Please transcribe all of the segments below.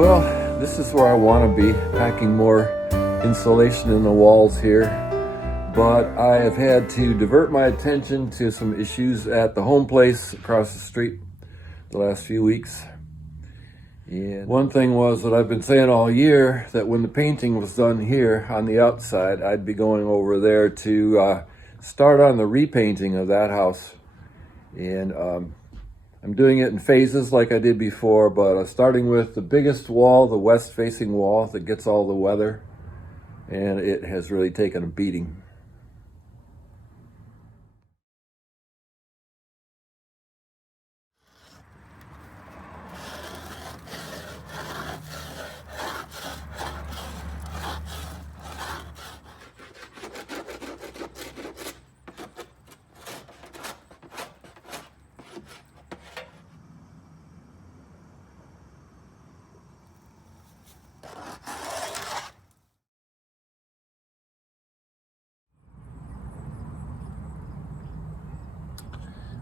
Well, this is where I want to be, packing more insulation in the walls here. But I have had to divert my attention to some issues at the home place across the street the last few weeks. And one thing was that I've been saying all year, that when the painting was done here on the outside, I'd be going over there to start on the repainting of that house. And I'm doing it in phases like I did before, but starting with the biggest wall, the west facing wall that gets all the weather, and it has really taken a beating.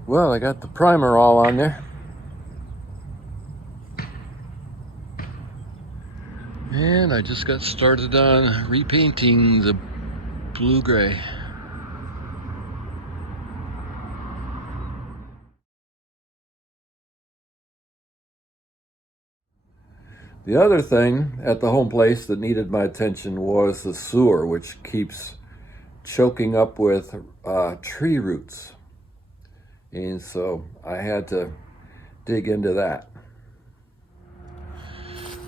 Well, I got the primer all on there. And I just got started on repainting the blue-gray. The other thing at the home place that needed my attention was the sewer, which keeps choking up with tree roots. And so I had to dig into that.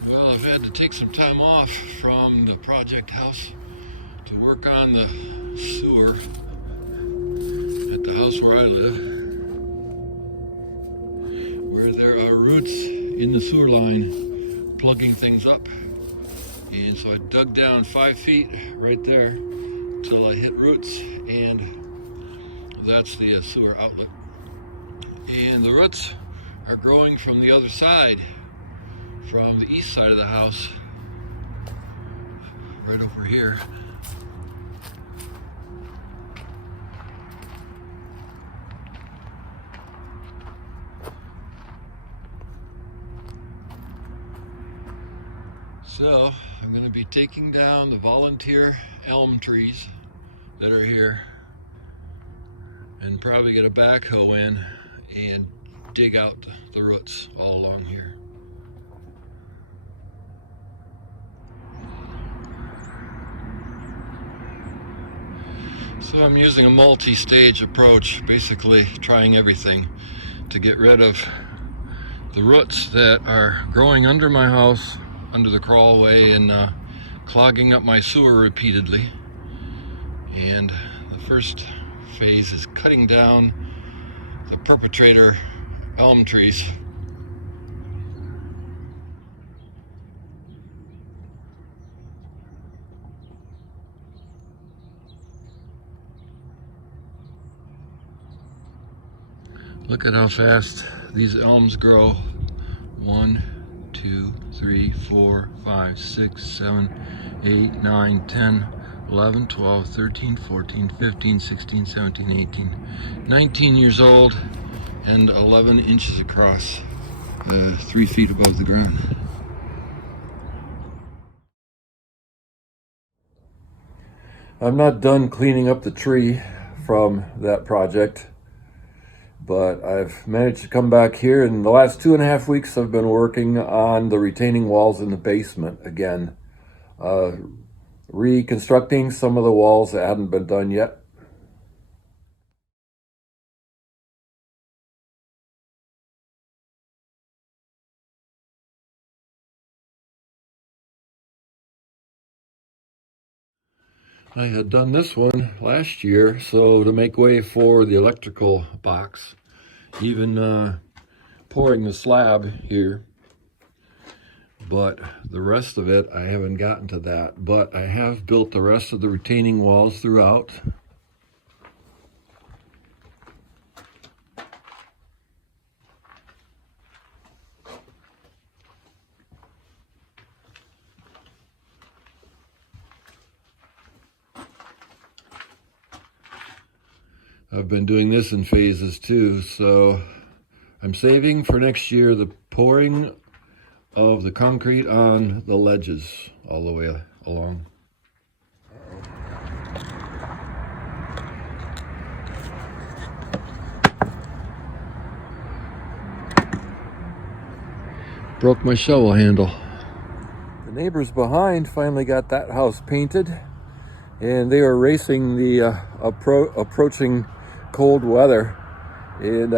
Well, I've had to take some time off from the project house to work on the sewer at the house where I live, where there are roots in the sewer line plugging things up. And so I dug down 5 feet right there till I hit roots, and that's the sewer outlet. And the roots are growing from the other side, from the east side of the house, right over here. So I'm going to be taking down the volunteer elm trees that are here and probably get a backhoe in and dig out the roots all along here. So I'm using a multi-stage approach, basically trying everything to get rid of the roots that are growing under my house, under the crawlway, and clogging up my sewer repeatedly. And the first phase is cutting down the perpetrator elm trees. Look at how fast these elms grow. 1, 2, 3, 4, 5, 6, 7, 8, 9, 10, 11, 12, 13, 14, 15, 16, 17, 18, 19 years old and 11 inches across, 3 feet above the ground. I'm not done cleaning up the tree from that project, but I've managed to come back here. In the last 2.5 weeks, I've been working on the retaining walls in the basement again, reconstructing some of the walls that hadn't been done yet. I had done this one last year, so to make way for the electrical box, even pouring the slab here, but the rest of it, I haven't gotten to that. But I have built the rest of the retaining walls throughout. I've been doing this in phases too, so I'm saving for next year the pouring of the concrete on the ledges all the way along. Broke my shovel handle. The neighbors behind finally got that house painted, and they were racing the approaching cold weather, and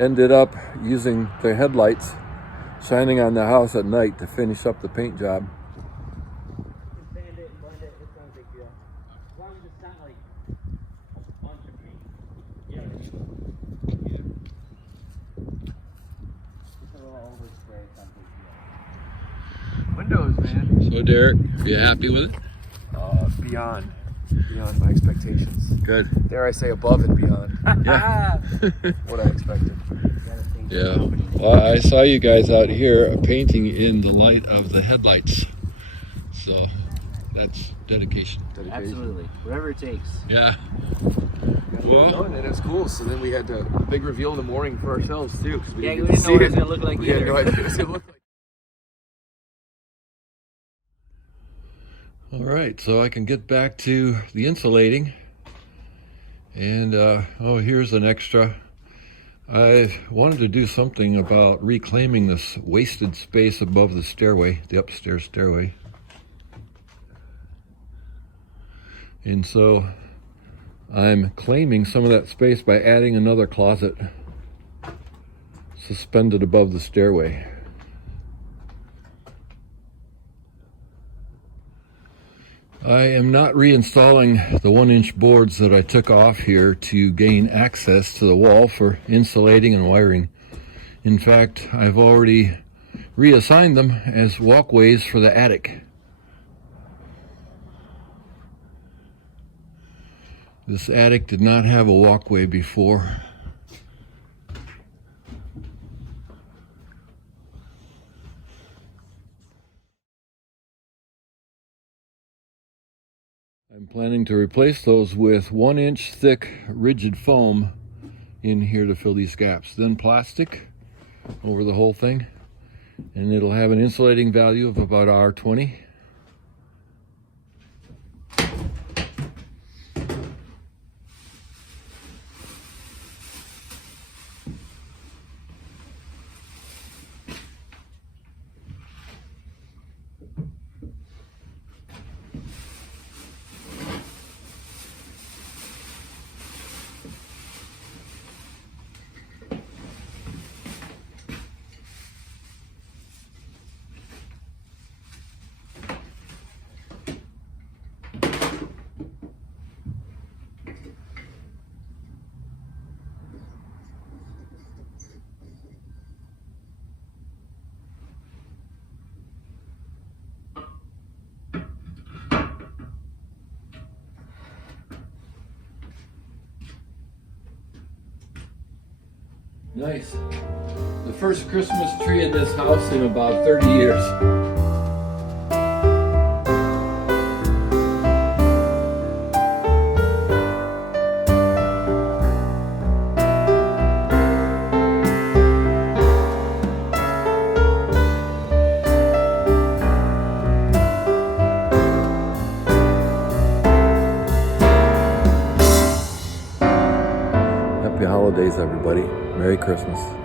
ended up using their headlights shining on the house at night to finish up the paint job. Sand it and blend it, it's not a big deal. As long as it's not like a bunch of paint. Yeah. Just a little overspray, it's not a big deal. Windows, man. So Derek, are you happy with it? Beyond my expectations. Good. Dare I say above and beyond. Yeah. What I expected. Yeah. Well, I saw you guys out here painting in the light of the headlights. So that's dedication. Absolutely. Whatever it takes. Yeah. Well, and it's cool. So then we had a big reveal in the morning for ourselves too. We didn't know what it was going to look like either. We had no idea what it was going to look like. All right, so I can get back to the insulating. And oh, here's an extra. I wanted to do something about reclaiming this wasted space above the stairway, the upstairs stairway. And so I'm claiming some of that space by adding another closet suspended above the stairway. I am not reinstalling the 1-inch boards that I took off here to gain access to the wall for insulating and wiring. In fact, I've already reassigned them as walkways for the attic. This attic did not have a walkway before. I'm planning to replace those with 1-inch thick rigid foam in here to fill these gaps. Then plastic over the whole thing, and it'll have an insulating value of about R20. Nice. The first Christmas tree in this house in about 30 years. Happy holidays, everybody. Merry Christmas.